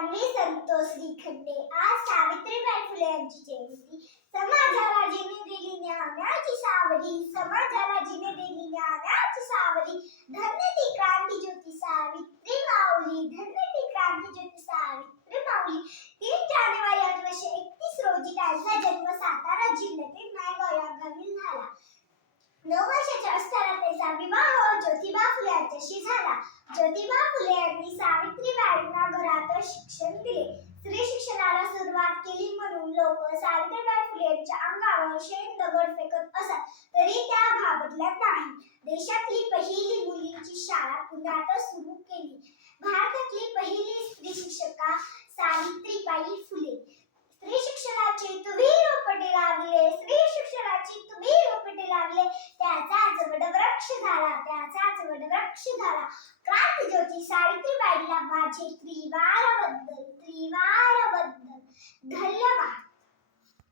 जान्हवी संतोष श्रीखंडे. आज सावित्रीबाई फुले यांची जयंती. समाजाला जिने दिली ज्ञानाची सावली, समाजाला जिने दिली ज्ञानाची सावली, धन्य ती क्रांती ज्योती सावित्री माऊली, धन्य ती क्रांती ज्योती सावित्री माऊली. 3 जानेवारी 1831 रोजी त्यांचा जन्म सातारा जिल्ह्यातील नायगाव या गावी झाला. 9 वर्षाच्या असताना त्यांचा विवाह ज्योतिबा फुले यांच्याशी झाला. ज्योतिबा फुले यांनी सावित्रीबाईंना घरातच शिक्षण दिले. स्त्री शिक्षणाला सुरुवात केली म्हणून लोक सावित्रीबाई फुले यांच्या अंगावर शेण दगड फेकत असत, तरी त्या घाबरल्या नाही. देशातली पहिली मुलींची शाळा पुण्यातच सुरू केली. भारतातली पहिली स्त्री शिक्षिका सावित्रीबाई फुले. स्त्री शिक्षणाची तुम्ही रोपटे लावले, स्त्री शिक्षणाची तुम्ही रोपटे लावले, त्याचाच वडवृक्ष झाला, त्याचाच वडवृक्ष झाला. क्रांती ज्योती सावित्रीबाईंना माझे त्रिवार वंदन, त्रिवार